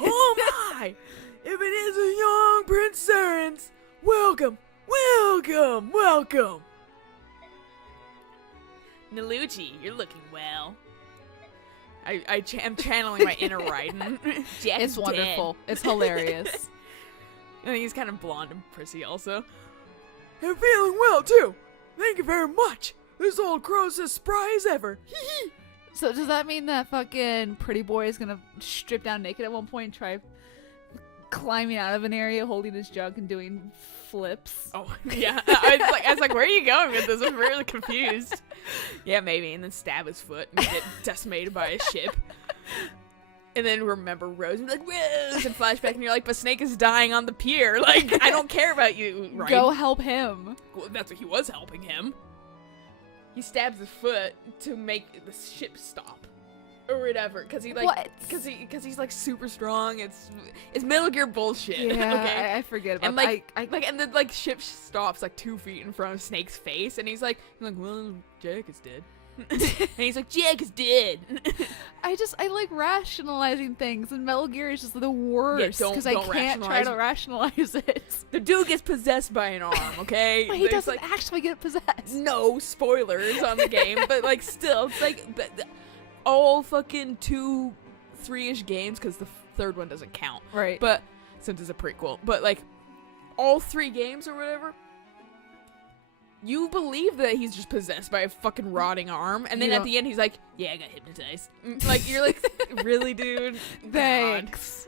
Oh my! If it isn't young Prince Serens, welcome, welcome, welcome! Nalucci, you're looking well. I'm channeling my inner Raiden. It's wonderful. Dead. It's hilarious. And he's kind of blonde and prissy also. I'm feeling well too. Thank you very much. This old crow's as spry as ever. So does that mean that fucking pretty boy is gonna strip down naked at one point and try climbing out of an area holding his jug and doing flips? Oh, yeah. I was like, where are you going with this? I'm really confused. Yeah, maybe. And then stab his foot and get decimated by a ship. And then remember Rose and be like, Rose! And flashback and you're like, but Snake is dying on the pier. Like, I don't care about you, right? Go help him. Well, that's what he was helping him. He stabs his foot to make the ship stop. Or whatever, because he like, what? Because he's like super strong. It's Metal Gear bullshit. Yeah, okay? I forget about And that. and then like ship stops like 2 feet in front of Snake's face, and he's like, well, Jack is dead. And he's like, Jack is dead. I like rationalizing things, and Metal Gear is just the worst because I can't try to rationalize it. The dude gets possessed by an arm, okay? But he doesn't actually get possessed. No spoilers on the game, but like still, it's like all fucking 2, 3-ish games, because the third one doesn't count, right? But since it's a prequel, but like all 3 games or whatever. You believe that he's just possessed by a fucking rotting arm, and then at the end he's like, yeah, I got hypnotized. Like, you're like, really, dude? Thanks.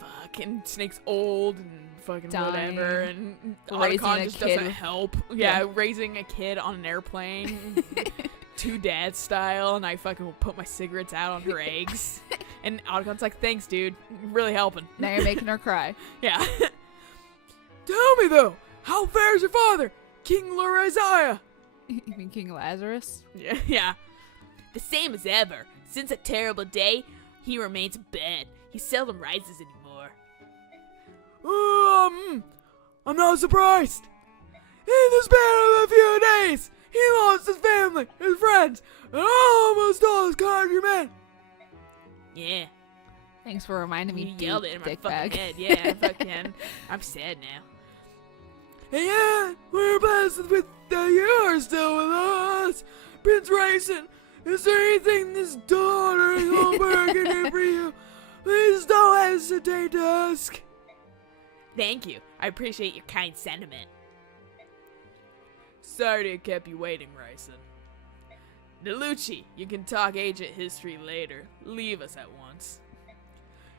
God. Fuck, and Snake's old and fucking dying. whatever, and Raising Otacon a just kid. doesn't help. Yeah, raising a kid on an airplane, 2 dads style, and I fucking will put my cigarettes out on her eggs. And Otacon's like, thanks, dude. Really helping. Now you're making her cry. Yeah. Tell me, though, how fares your father? King Loreziah. You mean King Lazarus? Yeah. The same as ever. Since a terrible day, he remains in bed. He seldom rises anymore. I'm not surprised. In the span of a few days, he lost his family, his friends, and almost all his countrymen. Yeah. Thanks for reminding me. You yelled it in my fucking bag. head. Yeah, fucking. I'm sad now. And yeah, we're blessed with that you are still with us. Prince Reyson, is there anything this daughter of Goldberg can do for you? Please don't hesitate to ask. Thank you. I appreciate your kind sentiment. Sorry to have kept you waiting, Reyson. Nalucci, you can talk agent history later. Leave us at once.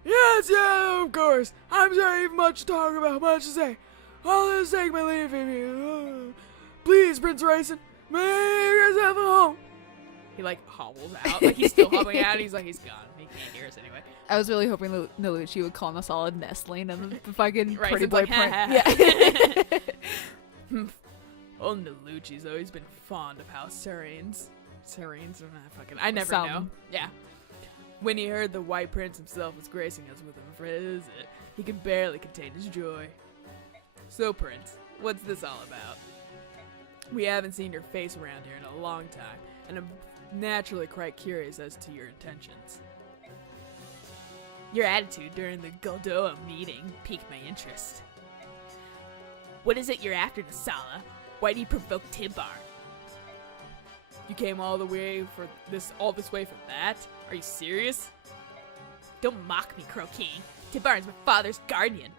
Yes, yeah, of course. I'm sorry, much to talk about, much to say. I'll just take my leave of you. Please, Prince Reyson, may you have a home. He like hobbles out, like he's still hobbling out. He's like, he's gone. He can't hear us anyway. I was really hoping Nalucci would call Naesala nestling and the fucking Right, pretty so boy like, print. Yeah. Old Nalucci's always been fond of House Serines. I never know. Yeah. When he heard the White Prince himself was gracing us with him for a visit, he could barely contain his joy. So, Prince, what's this all about? We haven't seen your face around here in a long time, and I'm naturally quite curious as to your intentions. Your attitude during the Goldoa meeting piqued my interest. What is it you're after, Naesala? Why do you provoke Tibar? You came all this way for that? Are you serious? Don't mock me, Crow King. Tibar is my father's guardian.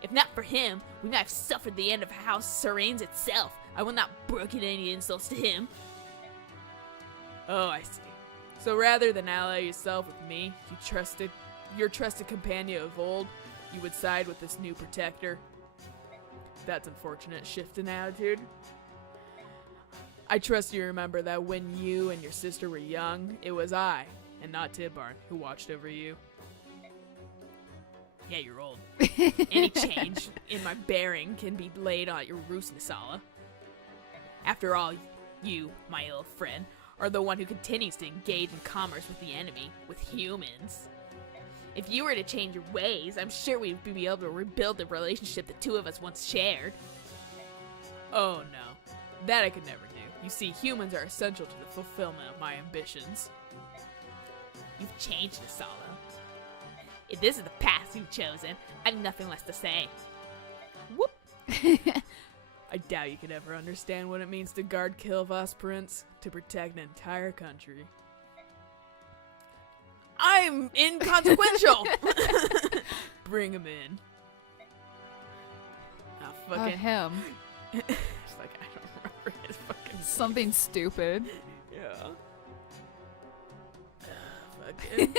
If not for him, we might have suffered the end of House Serines itself. I will not brook any insults to him. Oh, I see. So rather than ally yourself with me, your trusted companion of old, you would side with this new protector. That's unfortunate shift in attitude. I trust you remember that when you and your sister were young, it was I, and not Tibar, who watched over you. Yeah, you're old. Any change in my bearing can be laid on your roost, Naesala. After all, you, my old friend, are the one who continues to engage in commerce with the enemy, with humans. If you were to change your ways, I'm sure we'd be able to rebuild the relationship the two of us once shared. Oh no, that I could never do. You see, humans are essential to the fulfillment of my ambitions. You've changed, Naesala. If this is the path you've chosen, I've nothing less to say. Whoop. I doubt you could ever understand what it means to guard Kilvas, Prince, to protect an entire country. I'm inconsequential! Bring him in. Oh, fucking... him. It's like, I don't remember his fucking... Something stupid. Yeah. Fucking...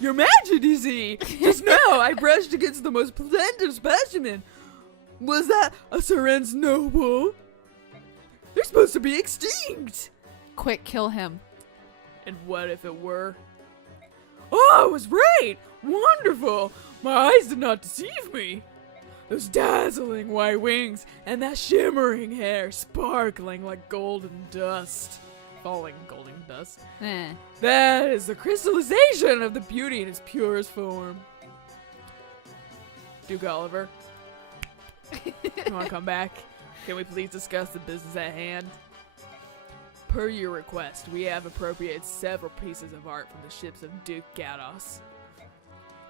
Your Majesty! Just now, I brushed against the most splendid specimen. Was that a Seren's noble? They're supposed to be extinct. Quick, kill him. And what if it were? Oh, I was right! Wonderful! My eyes did not deceive me. Those dazzling white wings and that shimmering hair sparkling like golden dust. Falling golden dust. That is the crystallization of the beauty in its purest form. Duke Oliver, you want to come back? Can we please discuss the business at hand? Per your request, we have appropriated several pieces of art from the ships of Duke Gados.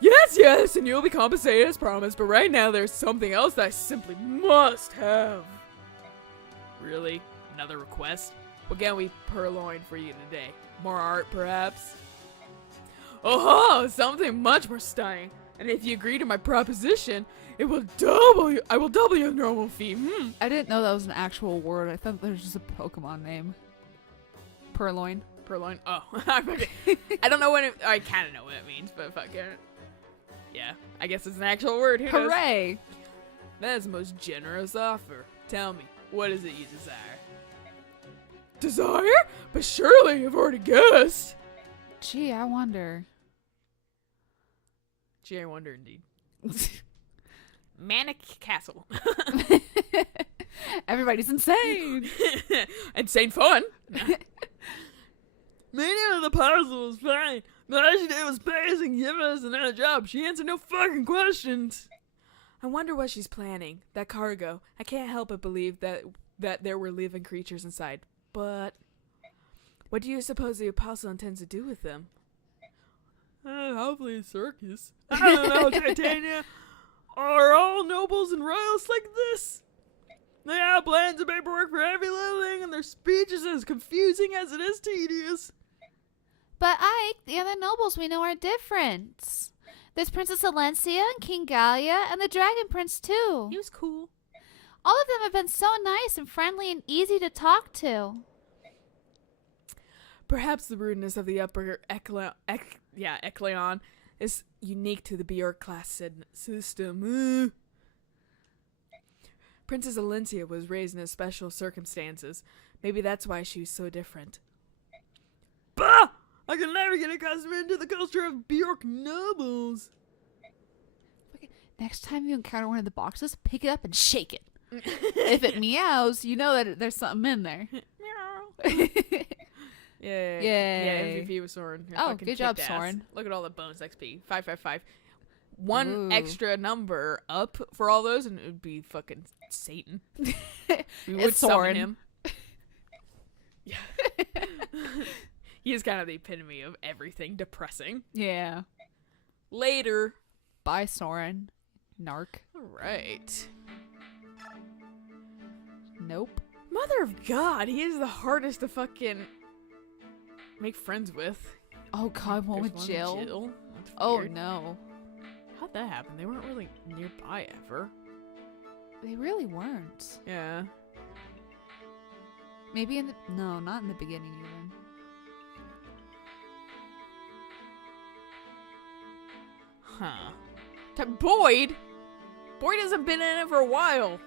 Yes, and you'll be compensated as promised, but right now there's something else that I simply must have. Really? Another request? What can we purloin for you today? More art, perhaps? Oh, something much more stunning. And if you agree to my proposition, I will double your normal fee. I didn't know that was an actual word. I thought that was just a Pokemon name. Purloin. Purloin. Oh, I don't know what it. I kind of know what it means, but fucking. Yeah, I guess it's an actual word. Who knows? Hooray! That is the most generous offer. Tell me, what is it you desire? Desire? But surely you've already guessed. Gee, I wonder. Gee, I wonder indeed. Manic Castle. Everybody's insane. Insane fun. Many of the puzzle was fine, but all she did was pace and give us another job. She answered no fucking questions. I wonder what she's planning. That cargo. I can't help but believe that there were living creatures inside. But what do you suppose the apostle intends to do with them? Hopefully a circus. I don't know, Titania. Are all nobles and royals like this? They have plans and paperwork for every little thing, and their speech is as confusing as it is tedious. But Ike, the other nobles we know are different. There's Princess Alencia and King Gallia and the Dragon Prince too. He was cool. All of them have been so nice and friendly and easy to talk to. Perhaps the rudeness of the upper Ecleon is unique to the Bjork class system. Princess Alencia was raised in special circumstances. Maybe that's why she was so different. Bah! I can never get accustomed to the culture of Bjork nobles. Okay, next time you encounter one of the boxes, pick it up and shake it. If it meows, you know that there's something in there. Meow. Yay. Yay. MVP with Soren. Oh, good job, Soren. Look at all the bonus XP. 555. One Ooh. extra number up for all those, and it would be fucking Satan. We would It's Soren. summon him. Yeah. He is kind of the epitome of everything depressing. Yeah. Later. Bye, Soren. Narc. All right. Nope. Mother of God, he is the hardest to fucking make friends with. Oh God, one with Jill. That's Oh weird. no. How'd that happen? They weren't really nearby ever. They really weren't. Yeah. Maybe in the... No, not in the beginning even. Huh. Boyd? Boyd hasn't been in it for a while.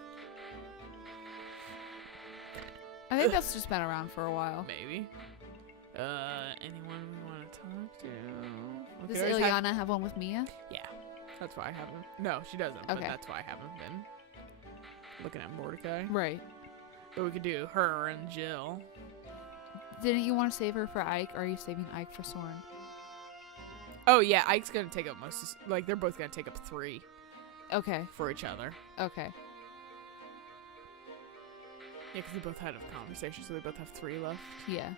I think that's just been around for a while. Maybe. Anyone we want to talk to? Does Ileana have one with Mia? Yeah. That's why I haven't. No, she doesn't. Okay. But that's why I haven't been looking at Mordecai. Right. But we could do her and Jill. Didn't you want to save her for Ike, or are you saving Ike for Soren? Oh, yeah. Ike's going to take up most of... Like, they're both going to take up 3 Okay. for each other. Okay. Yeah, because they both had a conversation, so they both have 3 left. Yeah.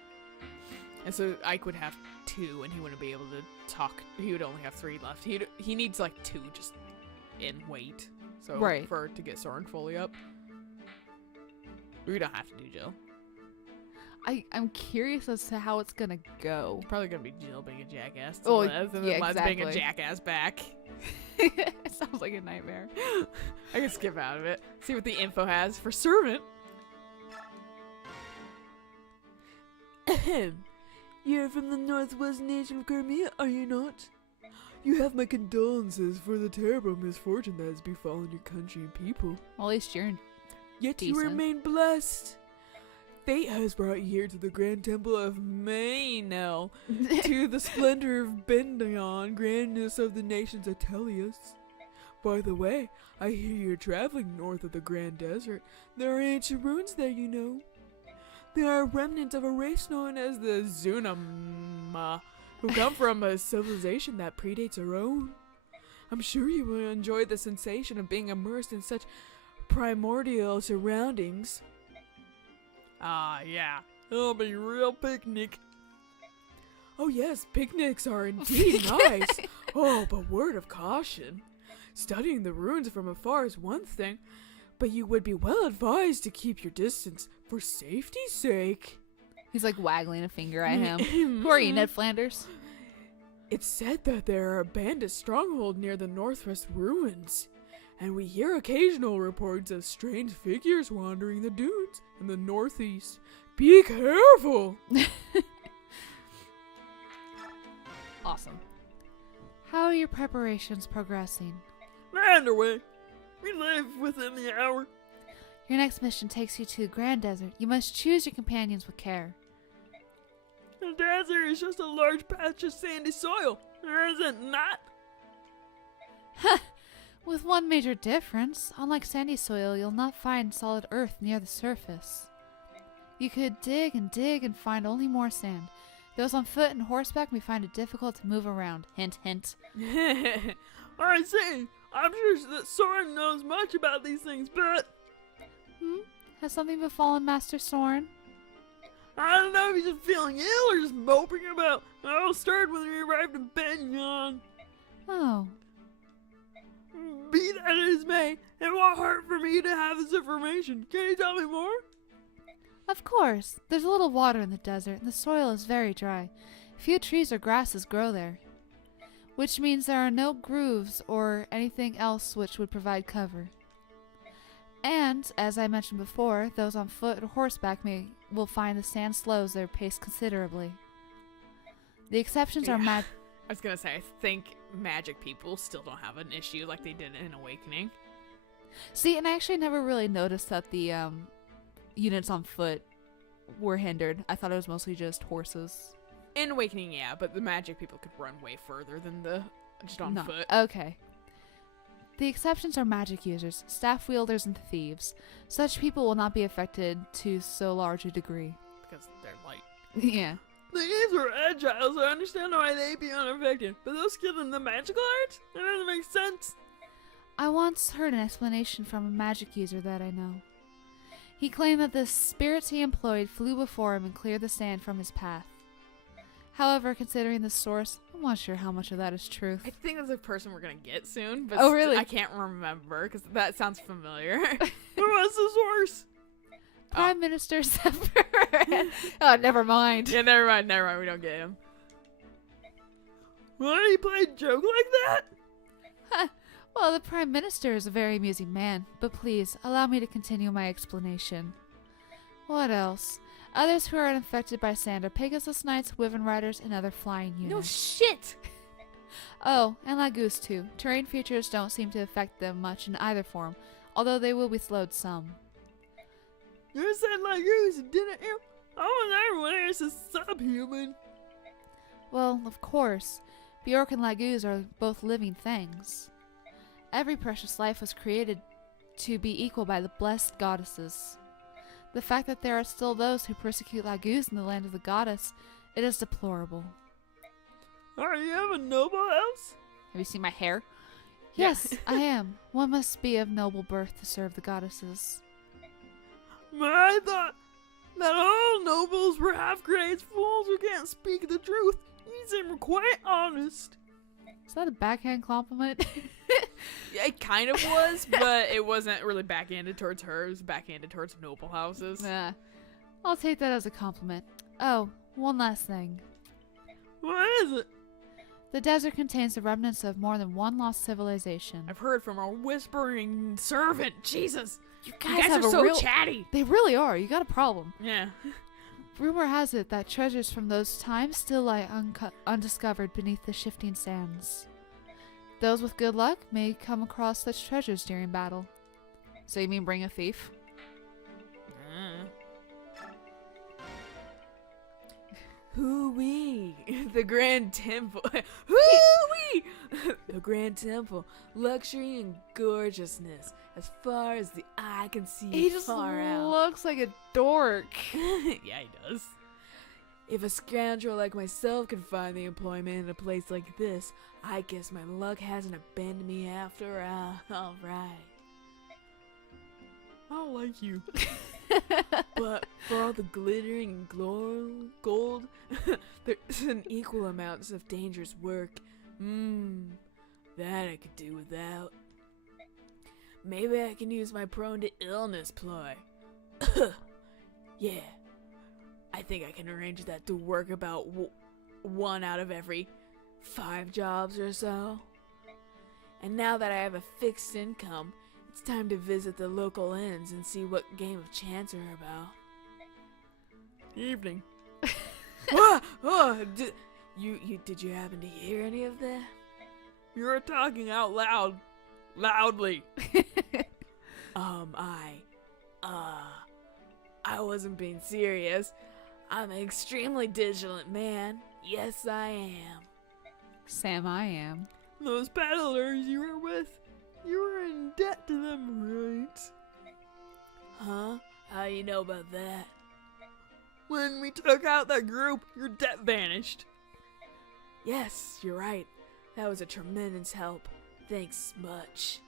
And so Ike would have 2, and he wouldn't be able to talk. He would only have 3 left. He needs like 2 just in wait. So for to get Soren fully up. We don't have to do Jill. I'm curious as to how it's gonna go. It's probably gonna be Jill being a jackass to Les, and then Les being a jackass back. It sounds like a nightmare. I can skip out of it. See what the info has for Servant. Ahem. You're from the northwest nation of Crimea, are you not? You have my condolences for the terrible misfortune that has befallen your country and people. Well, at least you're Yet decent. you remain blessed. Fate has brought you here to the Grand Temple of Maynel, to the splendor of Bendion, grandness of the nations Atelius. By the way, I hear you're traveling north of the Grand Desert. There are ancient ruins there, you know. There are remnants of a race known as the Zunama, who come from a civilization that predates our own. I'm sure you will enjoy the sensation of being immersed in such primordial surroundings. Ah, yeah. It'll be a real picnic. Oh yes, picnics are indeed nice. Oh, but word of caution. Studying the ruins from afar is one thing, but you would be well advised to keep your distance for safety's sake. He's like waggling a finger at him. Who are you, Ned Flanders? It's said that there are a bandit stronghold near the northwest ruins, and we hear occasional reports of strange figures wandering the dunes in the northeast. Be careful! Awesome. How are your preparations progressing? We're underway. We live within the hour. Your next mission takes you to the Grand Desert. You must choose your companions with care. The desert is just a large patch of sandy soil, or is it not? With one major difference. Unlike sandy soil, you'll not find solid earth near the surface. You could dig and find only more sand. Those on foot and horseback may find it difficult to move around. Hint, hint. I see. I'm sure that Soren knows much about these things, but... Has something befallen Master Soren? I don't know if he's just feeling ill or just moping about. It all started when we arrived in Benyon. Oh. Be that as may, it won't hurt for me to have this information. Can you tell me more? Of course. There's a little water in the desert, and the soil is very dry. Few trees or grasses grow there, which means there are no grooves or anything else which would provide cover. And, as I mentioned before, those on foot or horseback will find the sand slows their pace considerably. The exceptions are I was gonna say, I think magic people still don't have an issue like they did in Awakening. See, and I actually never really noticed that the units on foot were hindered. I thought it was mostly just horses. In Awakening, yeah, but the magic people could run way further than the just on foot. Okay. The exceptions are magic users, staff wielders, and thieves. Such people will not be affected to so large a degree. Because they're light. Yeah. Thieves are agile, so I understand why they'd be unaffected. But those skilled in the magical arts? That doesn't make sense. I once heard an explanation from a magic user that I know. He claimed that the spirits he employed flew before him and cleared the sand from his path. However, considering the source, I'm not sure how much of that is truth. I think that's a person we're gonna get soon, but oh, really? I can't remember because that sounds familiar. Who was the source? Prime Minister Severin. Oh, never mind. Yeah, never mind. We don't get him. Why did he play a joke like that? Well, the Prime Minister is a very amusing man, but please, allow me to continue my explanation. What else? Others who are unaffected by sand are Pegasus Knights, Wyvern Riders, and other flying units. No shit! Oh, and Lagoose too. Terrain features don't seem to affect them much in either form, although they will be slowed some. You said Lagoose, didn't you? Oh, everyone else is subhuman. Well, of course. Bjork and Lagoose are both living things. Every precious life was created to be equal by the blessed goddesses. The fact that there are still those who persecute Lagoose in the land of the goddess, it is deplorable. Are you of a noble house? Have you seen my hair? Yes, I am. One must be of noble birth to serve the goddesses. I thought that all nobles were half-crazed fools who can't speak the truth. You seem quite honest. Is that a backhand compliment? Yeah, it kind of was, but it wasn't really backhanded towards her. It was backhanded towards noble houses. Nah. I'll take that as a compliment. Oh, one last thing. What is it? The desert contains the remnants of more than one lost civilization. I've heard from our whispering servant. Jesus. You You guys are so chatty. They really are. You got a problem. Yeah. Rumor has it that treasures from those times still lie undiscovered beneath the shifting sands. Those with good luck may come across such treasures during battle. So you mean bring a thief? Hoo-wee! The Grand Temple. Hoo-wee! The Grand Temple. Luxury and gorgeousness. As far as the eye can see, He just far out. looks like a dork. Yeah, he does. If a scoundrel like myself can find the employment in a place like this, I guess my luck hasn't abandoned me after all. All right. I don't like you. But for all the glittering and gold, there's an equal amount of dangerous work. That I could do without. Maybe I can use my prone to illness ploy. Yeah. I think I can arrange that to work about 1 out of every 5 jobs or so. And now that I have a fixed income, it's time to visit the local inns and see what game of chance are about. Evening. Did you happen to hear any of that? You were talking out loudly. I wasn't being serious. I'm an extremely vigilant man. Yes, I am. Sam, I am. Those peddlers you were with, you were in debt to them, right? Huh? How you know about that? When we took out that group, your debt vanished. Yes, you're right. That was a tremendous help. Thanks much.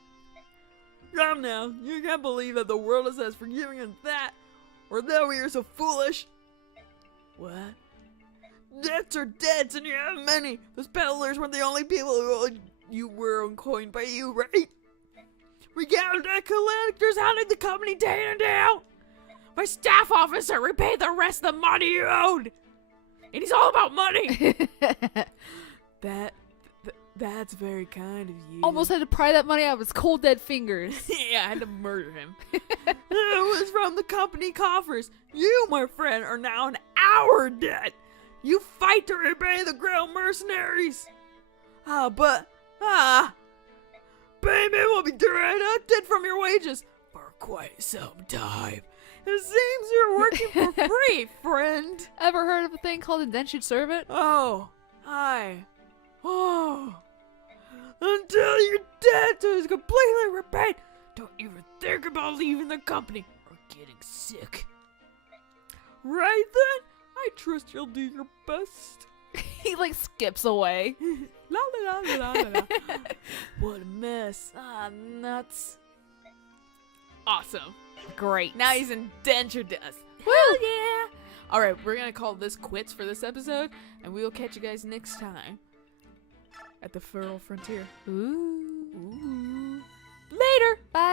Come now, you can't believe that the world is as forgiving as that, or that we are so foolish. What? Debts are debts, and you have many. Those peddlers weren't the only people who were coined by you, right? We got debt collectors hounding the company day in and day out. My staff officer repaid the rest of the money you owed, and he's all about money. That's very kind of you. Almost had to pry that money out of his cold dead fingers. Yeah, I had to murder him. It was from the company coffers. You, my friend, are now in our debt. You fight to repay the Grail mercenaries. Baby will be deducted from your wages for quite some time. It seems you're working for free, friend. Ever heard of a thing called indentured servant? Oh, hi. Oh. Until your debt is completely repaid, don't even think about leaving the company or getting sick. Right then, I trust you'll do your best. He skips away. La la la la la la. What a mess. Nuts. Awesome. Great. Now he's indentured to us. Hell yeah. Alright, we're gonna call this quits for this episode, and we will catch you guys next time at the Feral Frontier. Ooh. Later. Bye.